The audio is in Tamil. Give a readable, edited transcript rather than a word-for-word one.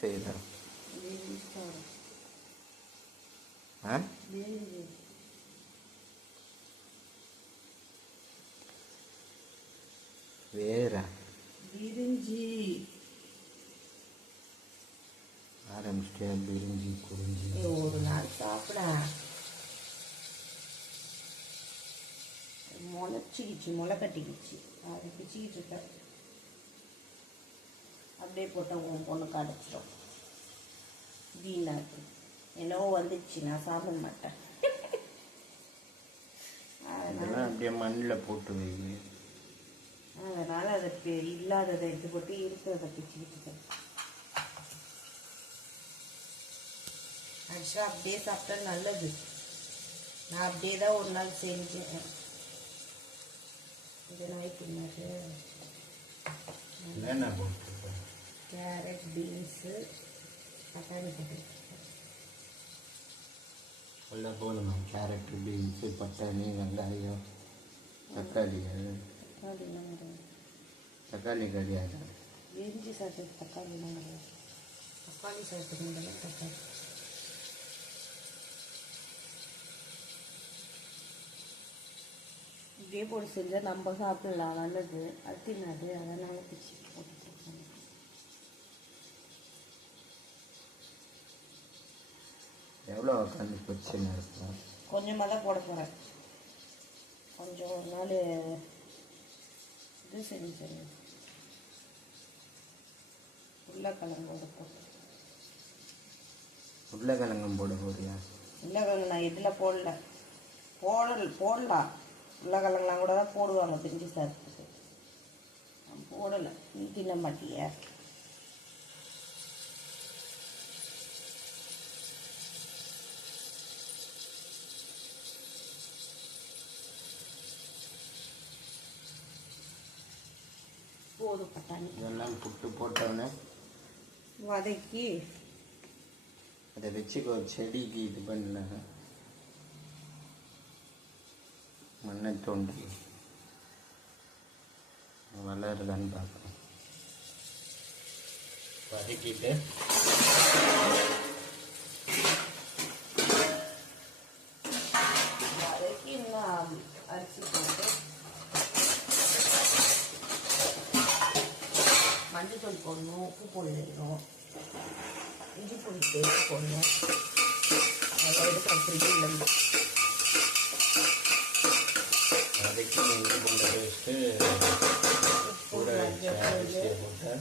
செய்யல வேற பிரிஞ்சி ஆரம்பிச்சிட்டியா? பிரிஞ்சி குறிஞ்சி ஒரு நாள் சாப்பிட முளை கட்டிக்கிச்சு, அதை பிச்சுக்கிட்டு இருக்க. அப்படியே போட்டால் உன் பொண்ணுக்கு அடைச்சிடும். வீணாக்கு என்னவோ வந்துடுச்சு, நான் சாப்பிட மாட்டேன். அதெல்லாம் அப்படியே மண்ணில் போட்டு வைங்க. அதனால் அதை இல்லாததை எடுத்து போட்டு இருக்கிறத பிச்சுக்கிட்டு இருக்கேன். ஆக்சுவலாக அப்படியே சாப்பிட்டா நல்லது. நான் அப்படியே தான் ஒரு நாள் செஞ்சேன். இது நாய்க்கு என்னென்ன போட்டுருக்கேன்? கேரட், பீன்ஸு, தக்காளி போட்டுருக்கேன். உள்ள போதுமா? கேரட்டு, பீன்ஸு, பட்டாணி, வெங்காயம், தக்காளி. தக்காளிலாம் கிடையாது. தக்காளி கிடையாது. வெஞ்சி சாப்பிட்டு தக்காளிலாம் கிடையாது. தக்காளி சாப்பிட்டு தக்காளி. இப்படியே போட்டு செஞ்சால் நம்ம சாப்பிடலாம், நல்லது. அத்தினாது அதனால் பிச்சு போட்டு எவ்வளோ உட்காந்து பிரச்சனை இருக்கும்? கொஞ்சமாக தான் போட போகிறேன். கொஞ்சம் ஒரு நாள் இது செஞ்சேன், உருளைக்கிழங்கோட போட்டு. உருளைக்கிழங்கும் போட போறியா? உருளைக்கிழங்கு நான் இதில் போடலாம். உருளைக்கிழங்குலாம் கூட தான் போடுவாங்க பிரிஞ்சு சாப்பிட்டுக்கு. நான் போடலை. நீ தின்ன மாட்டிய? போதும். பட்டாணி இதெல்லாம் புட்டு போட்டோன்னே வதக்கி அதை வச்சுக்கோ. செடிக்கு இது பண்ணல, மண்ணை தோண்டி வளருதான்னு பார்க்கணும். வதக்கிட்டு வதக்கி இன்னும் அரிசி போட்டு மஞ்சள் போடணும், உப்பு போடணும், இஞ்சி பொடி பேஸ்ட் போடணும். அதை எடுத்து ஃப்ரிட்ஜில் வதக்கி இஞ்சி பூண்டு பேஸ்ட்டு கூட அரிசியை போட்டு